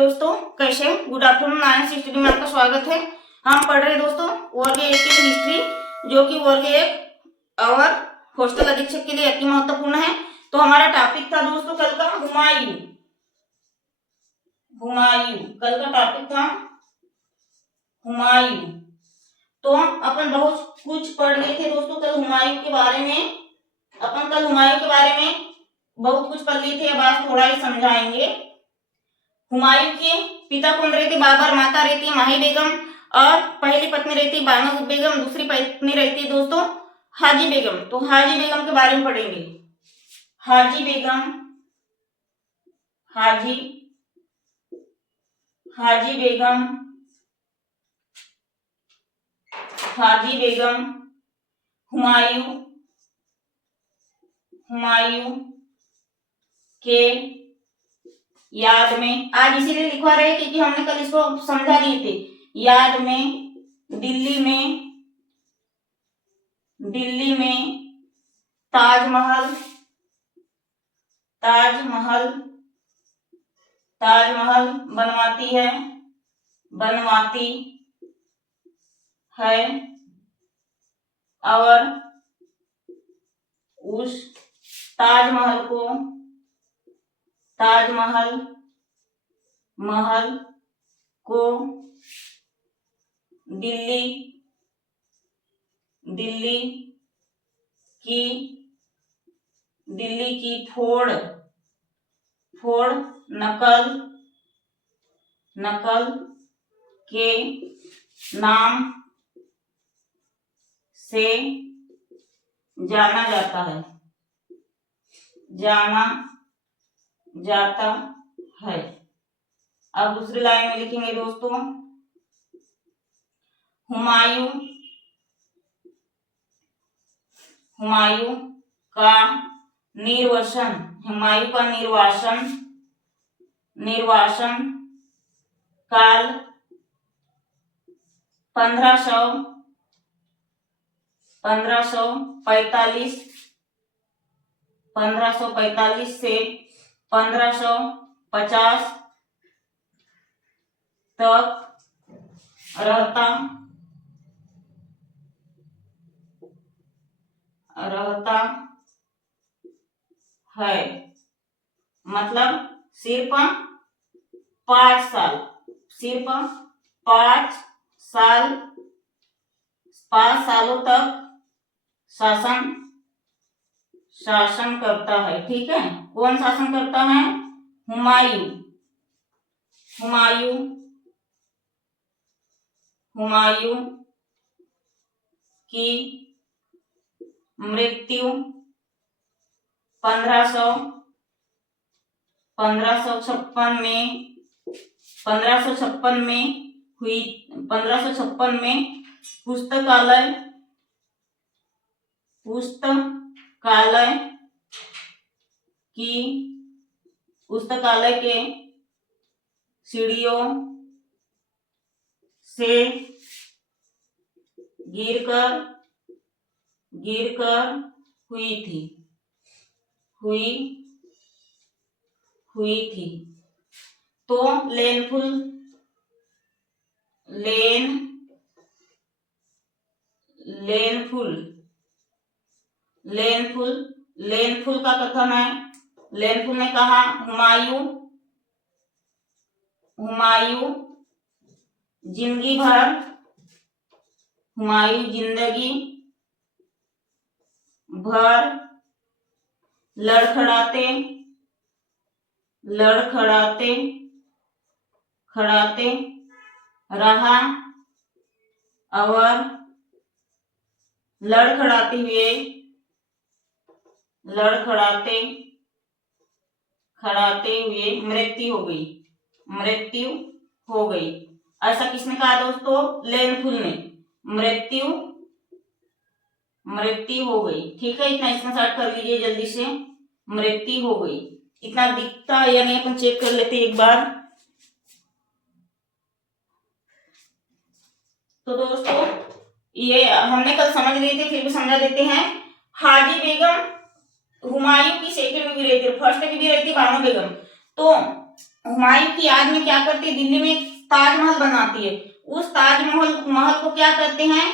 दोस्तों कैसे हैं? Good afternoon. 9th स्टडी में आपका स्वागत है। हम पढ़ रहे हैं दोस्तों वर्ग 1 की हिस्ट्री, जो कि वर्ग 1 और हॉस्टल अधीक्षक के लिए अति महत्वपूर्ण है। तो हमारा टॉपिक था दोस्तों कल का हुमायूं। कल का टॉपिक था हुमायूं। तो अपन बहुत कुछ पढ़ लिए थे दोस्तों कल हुमायूं के बारे में। बहुत कुछ पढ़ लिए थे, अब आज थोड़ा ही समझाएंगे। हुमायूं के पिता कौन रहते? बाबर। माता रहती है माही बेगम और पहली पत्नी रहती बानो बेगम, दूसरी पत्नी रहती है दोस्तों हाजी बेगम। तो हाजी बेगम के बारे में पढ़ेंगे। हाजी बेगम हुमायूं के याद में, आज इसीलिए लिखवा रहे क्योंकि हमने कल इसको समझा दिए थे। याद में दिल्ली में ताजमहल बनवाती है और उस ताजमहल को दिल्ली की फोड़ नकल के नाम से जाना जाता है। अब दूसरी लाइन में लिखेंगे दोस्तों हुमायूं का निर्वासन काल 1545 से 1550 तक रहता है। मतलब सिर्फ 5 सालों तक शासन करता है। ठीक है, कौन शासन करता है? हुमायूं की मृत्यु 1556 में हुई। 1556 में पुस्तकालय के सीढ़ियों से गिरकर हुई थी। तो लेनफुल का कथन है। लेनफुल ने कहा हुमायूं जिंदगी भर लड़खड़ाते रहा और लड़खड़ाते हुए मृत्यु हो गई। ऐसा किसने कहा दोस्तों? लेनफुल ने। मृत्यु हो गई। ठीक है, इतना स्क्रीनशॉट कर लीजिए जल्दी से। मृत्यु हो गई, इतना दिखता है या नहीं अपन चेक कर लेते एक बार। तो दोस्तों ये हमने कल समझ लिए थे, फिर भी समझा देते हैं। हाजी बेगम हुमायूं की सेकंड बीवी रहती है, फर्स्ट बीवी रहती है बानो बेगम। तो हुमायूं की याद में क्या करती है, दिल्ली में ताजमहल बनाती है। उस ताजमहल को क्या कहते हैं,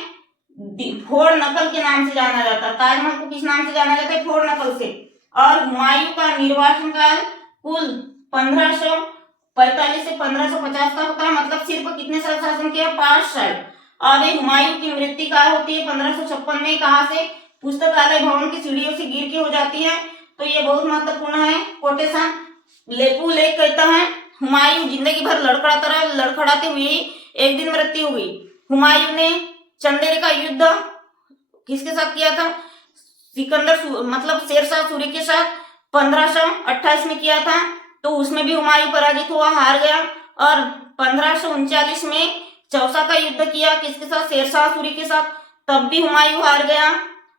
फोड़ नकल के नाम से जाना जाता है। ताजमहल को किस नाम से जाना जाता है, फोड़ नकल से। और हुमायूं का निर्वासन काल कुल 1545 से 1550 का होता है, मतलब सिर्फ कितने साल शासन किया, 5 साल। अब हुमायूं की मृत्यु कहाँ होती है, 1556 में। कहाँ से, पुस्तकालय भवन की सीढ़ियों से गिर के हो जाती है। तो ये बहुत महत्वपूर्ण है कोटेशन। लेपू लेख कहता है, हुमायूं जिंदगी भर लड़खड़ाता रहा, लड़खड़ाते हुए एक दिन मृत्यु हुई। हुमायूं ने चंदेरी का युद्ध किसके साथ किया था, मतलब शेरशाह सूरी के साथ 1528 में किया था। तो उसमें भी हुमायूं पराजित हुआ, हार गया। और 1539 में चौसा का युद्ध किया, किसके साथ, शेरशाह सूरी के साथ, तब भी हुमायूं हार गया।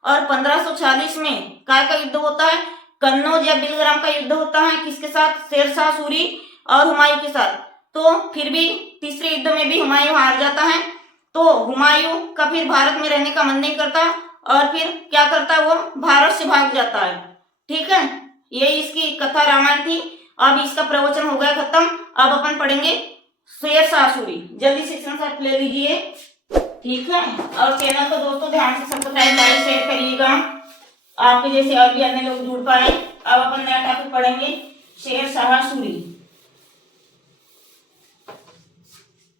और 1546 में काय का युद्ध होता है, कन्नौज या बिलग्राम का युद्ध होता है, किसके साथ, शेरशाह सूरी और हुमायूं के साथ। तो फिर भी तीसरे युद्ध में भी हुमायूं हार जाता है। तो हुमायूं का फिर भारत में रहने का मन नहीं करता और फिर क्या करता है, वो भारत से भाग जाता है। ठीक है, ये इसकी कथा रामायण थी। अब इसका प्रवचन हो गया खत्म। अब अपन पढ़ेंगे शेरशाह सूरी। जल्दी से स्क्रीनशॉट ले लीजिए। ठीक है, और चैनल को दोस्तों ध्यान से सब्सक्राइब लाइक शेयर करिएगा, आपके जैसे और भी अन्य लोग जुड़ पाए। अब अपन नया टॉपिक पढ़ेंगे, शेरशाह सूरी।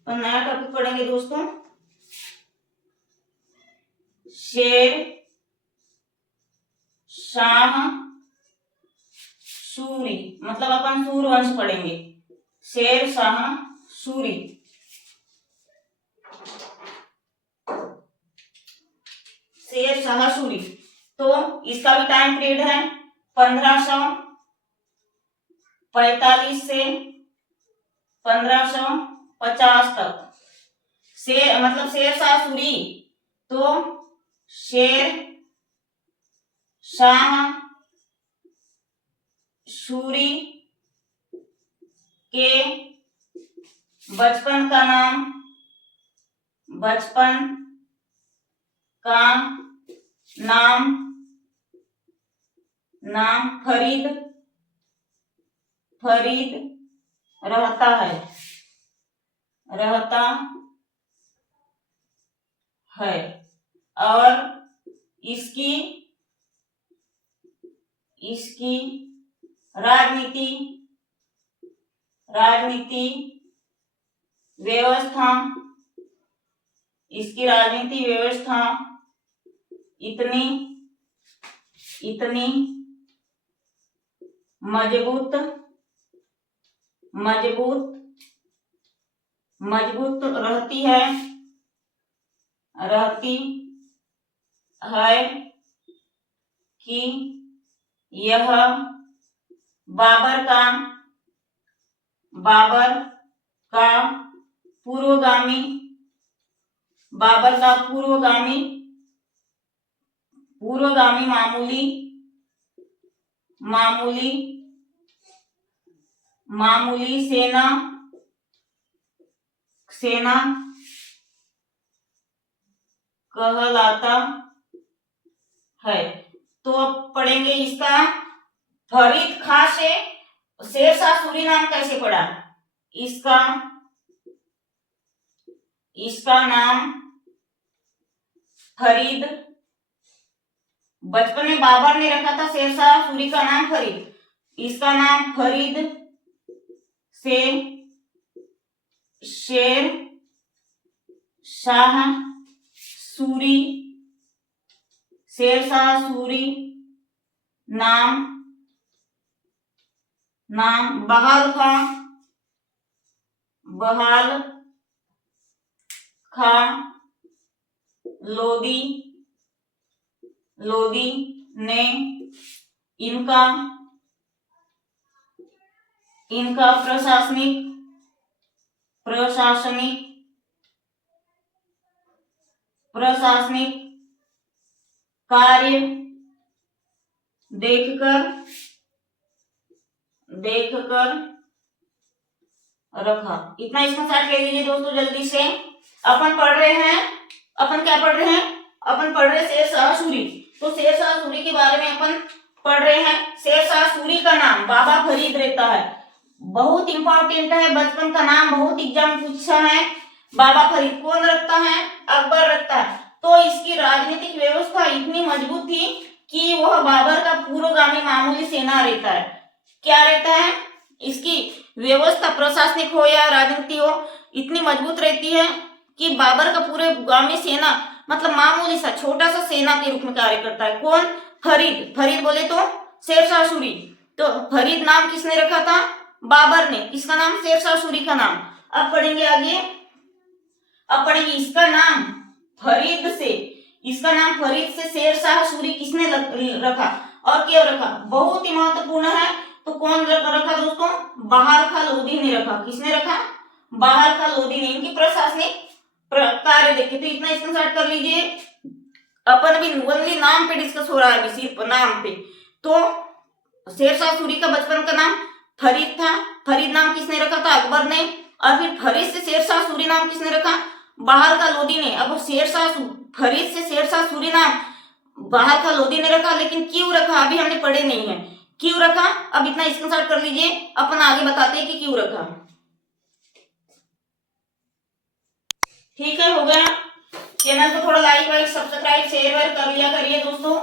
तो नया टॉपिक पढ़ेंगे दोस्तों, शेर शाह सूरी, मतलब अपन सूरवंश पढ़ेंगे, शेर शाह सूरी। शेर शाह सूरी, तो इसका भी टाइम पीरियड है 1545 से 1550 तक। मतलब शेर शाह सूरी, तो शेर शाह सूरी के बचपन का नाम फरीद रहता है। और इसकी राजनीति व्यवस्था इतनी मजबूत रहती है कि यह बाबर का पूर्वगामी मामूली सेना कहलाता है। तो अब पढ़ेंगे इसका फरीद खां से शेरशाह सूरी नाम कैसे पड़ा। इसका नाम फरीद, बचपन में बाबर ने रखा था शेरशाह सूरी का नाम फरीद। इसका नाम फरीद से शेर शाह सूरी, नाम बहाल खां लोदी ने इनका प्रशासनिक कार्य देखकर रखा। इतना इसका साथ ले लीजिए दोस्तों जल्दी से। अपन क्या पढ़ रहे हैं, अपन पढ़ रहे शेरशाह सूरी। तो शेरशाह सूरी के बारे में अपन पढ़ रहे हैं। शेरशाह सूरी का नाम बाबा फरीद रहता है। बहुत इंपॉर्टेंट है, बचपन का नाम बहुत एग्जाम पूछा है। बाबा फरीद कौन रखता है? अकबर रखता है। तो इसकी राजनीतिक व्यवस्था इतनी मजबूत थी कि वह बाबर का पूर्वगामी मामूली सेना रहता है। क्या रहता है? इसकी व्यवस्था प्रशासनिक हो या राजनीति हो इतनी मजबूत रहती है कि बाबर का पूर्वगामी सेना मतलब मामूली सा छोटा सा सेना के रूप में कार्य करता है। कौन? फरीद। फरीद बोले तो शेरशाह सूरी। तो फरीद नाम किसने रखा था? बाबर ने। किसका नाम? शेरशाह सूरी का नाम। अब पढ़ेंगे आगे। अब पढ़ेंगे इसका नाम फरीद से शेरशाह सूरी किसने रखा और क्यों रखा? बहुत ही महत्वपूर्ण है। तो कौन रखा दोस्तों? बहार खां लोधी ने रखा। किसने रखा? बहार खां लोधी ने। इनकी प्रशासनिक कार्य देखे तो इतना स्क्रीनशॉट कर लीजिए। अपन अभी ओनली नाम पे डिस्कस हो रहा है, सिर्फ नाम पे। तो शेरशाह सूरी का बचपन का नाम फरीद था। फरीद नाम किसने रखा था? अकबर ने। और फिर फरीद से शेरशाह सूरी नाम किसने रखा? बहार खां लोधी ने। अब फरीद से शेरशाह सूरी नाम बहार खां लोधी ने रखा, लेकिन क्यों रखा अभी हमने पढ़े नहीं है। क्यों रखा? अब इतना स्क्रीनशॉट कर लीजिए, अपन आगे बताते हैं कि क्यों रखा। ठीक है, हो गया। चैनल को थोड़ा लाइक सब्सक्राइब शेयर कर लिया करिए दोस्तों।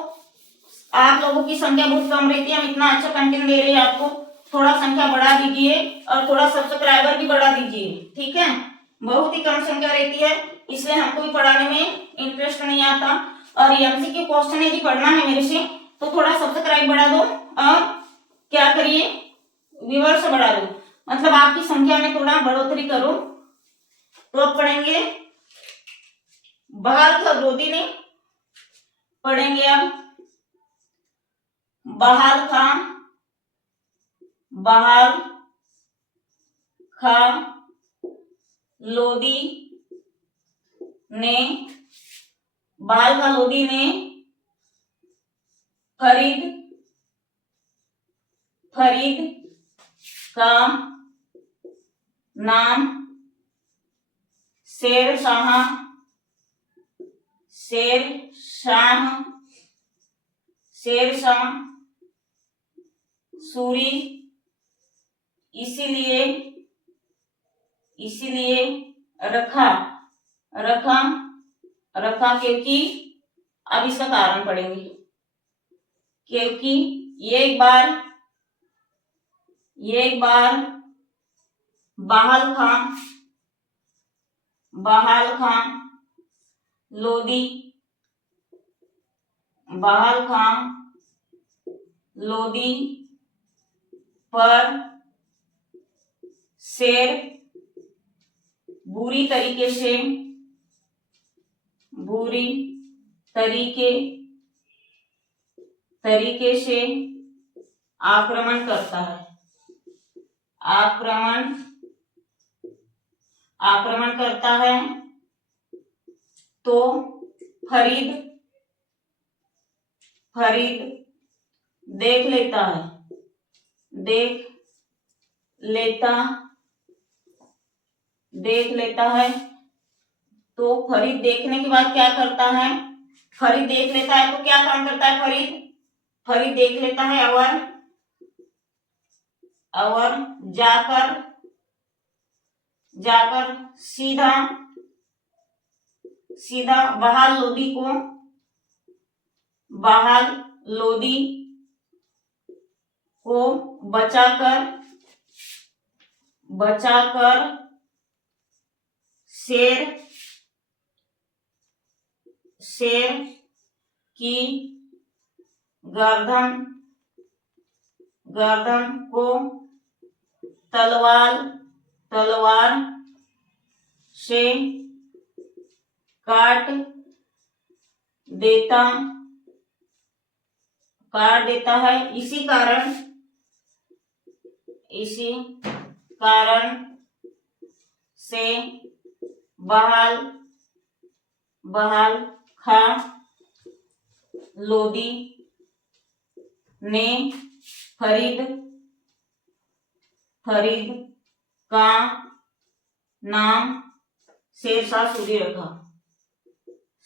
आप लोगों की संख्या बहुत कम रहती है, हम इतना अच्छा कंटेंट दे रहे हैं आपको। थोड़ा संख्या बढ़ा दीजिए और थोड़ा सब्सक्राइबर भी बढ़ा दीजिए। ठीक है, बहुत ही कम संख्या रहती है, इसलिए हमको भी पढ़ाने में इंटरेस्ट नहीं आता। और एमसीक्यू क्वेश्चन यदि पढ़ना है मेरे से तो थोड़ा सब्सक्राइब बढ़ा दो और क्या करिए, व्यूअर्स बढ़ा दो, मतलब आपकी संख्या में थोड़ा बढ़ोतरी करो। तो अब पढ़ेंगे बहार खां लोधी ने। पढ़ेंगे अब बहार खां लोधी ने फरीद का नाम शेरशाह सूरी इसीलिए रखा क्योंकि अब इसका कारण पढ़ेंगे। क्योंकि एक बार बहाल खां लोधी पर शेर बुरी तरीके से आक्रमण करता है तो फरीद देख लेता है। तो फरीद देखने के बाद क्या करता है? फरीद देख लेता है तो क्या काम करता है? फरीद देख लेता है और जाकर सीधा बहाल लोधी को बचाकर शेर की गर्दन को तलवार से काट देता है। इसी कारण से बहाल खां लोधी ने फरीद का नाम शेरशाह सूरी रखा।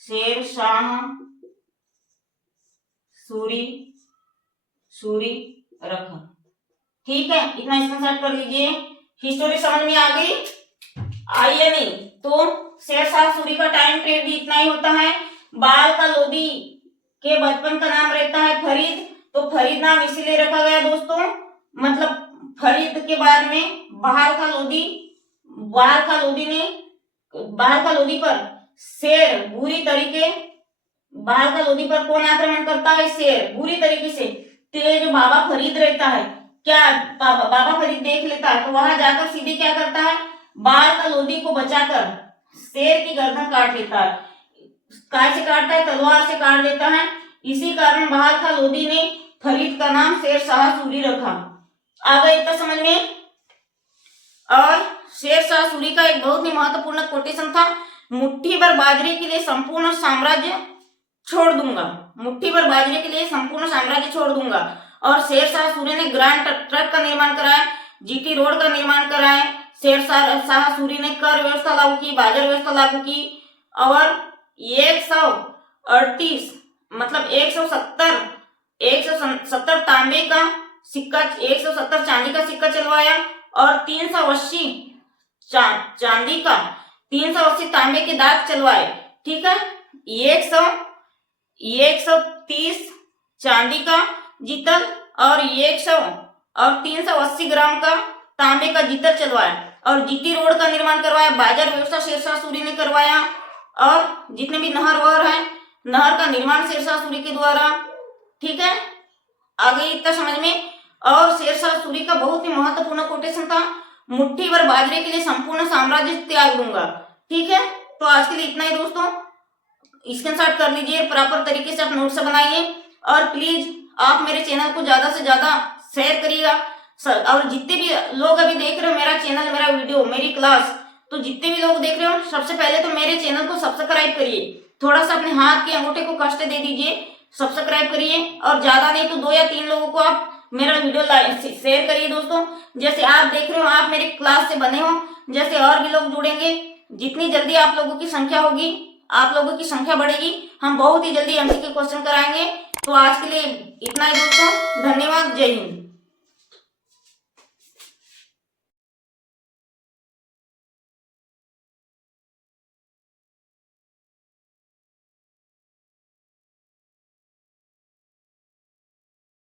शेरशाह सूरी रखा। ठीक है, इतना स्क्रीनशॉट कर लीजिए। हिस्टोरी समझ में आ गई? आई या नहीं? तो शेरशाह सूरी का टाइम पीरियड भी इतना ही होता है। बाल का लोदी के बचपन का नाम रहता है फरीद, तो फरीद नाम इसीलिए रखा गया दोस्तों, मतलब फरीद के बाद में बाहर का लोदी पर शेर बुरी तरीके, बाहर का लोदी पर कौन आक्रमण करता है? शेर बुरी तरीके से। तो ये जो बाबा फरीद रहता है, क्या बाबा फरीद देख लेता है, तो वहां जाकर सीधे क्या करता है, बाल का लोदी को बचाकर शेर की गर्दन काट लेता है। कैसे काटता है? तलवार से काट देता है। इसी कारण बाल का लोदी ने फरीद का नाम शेरशाह सूरी रखा। आ गए इतना समझ में? और शेरशाह सूरी का एक बहुत ही महत्वपूर्ण कोटेशन था, मुट्ठी भर बाजरे के लिए संपूर्ण साम्राज्य छोड़ दूंगा, मुट्ठी भर बाजरे के लिए संपूर्ण साम्राज्य छोड़ दूंगा। और शेरशाह सूरी ने ग्रांड ट्रक का निर्माण कराया, जीटी रोड का निर्माण कराया। शेरशाह सूरी ने कर व्यवस्था लागू की, बाजार व्यवस्था लागू की और 138 मतलब 170 तांबे का सिक्का, 170 चांदी का सिक्का चलवाया और 380 चांदी का 380 तांबे के दाग चलवाए। ठीक है, 130 चांदी का जीतल और 380 ग्राम का तांबे का जीतल चलवाया और जीटी रोड का निर्माण करवाया। बाजार व्यवस्था शेरशाह सूरी ने करवाया और जितने भी नहर वहर है, नहर का निर्माण शेरशाह सूरी के द्वारा। ठीक है, आगे इतना समझ में। और शेरशाह सूरी का बहुत ही महत्वपूर्ण कोटेशन था, मुट्ठी भर बाजरे के लिए संपूर्ण साम्राज्य त्याग दूंगा। ठीक है, तो आज के लिए इतना ही दोस्तों, स्क्रीनशॉट कर लीजिए, प्रॉपर तरीके से आप नोट्स बनाइए और प्लीज आप मेरे चैनल को ज्यादा से ज्यादा शेयर करिएगा। और जितने भी लोग अभी देख रहे हो मेरा चैनल, मेरा वीडियो, मेरी क्लास, तो जितने भी लोग देख रहे हो सबसे पहले तो मेरे चैनल को सब्सक्राइब करिए, थोड़ा सा अपने हाथ के अंगूठे को कष्ट दे दीजिए, सब्सक्राइब करिए और ज्यादा नहीं तो 2 या 3 लोगों को आप मेरा वीडियो शेयर करिए दोस्तों। जैसे आप देख रहे हो, आप मेरी क्लास से बने हो, जैसे और भी लोग जुड़ेंगे, जितनी जल्दी आप लोगों की संख्या होगी, आप लोगों की संख्या बढ़ेगी, हम बहुत ही जल्दी एमसीक्यू क्वेश्चन कराएंगे। तो आज के लिए इतना ही दोस्तों, धन्यवाद, जय हिंद।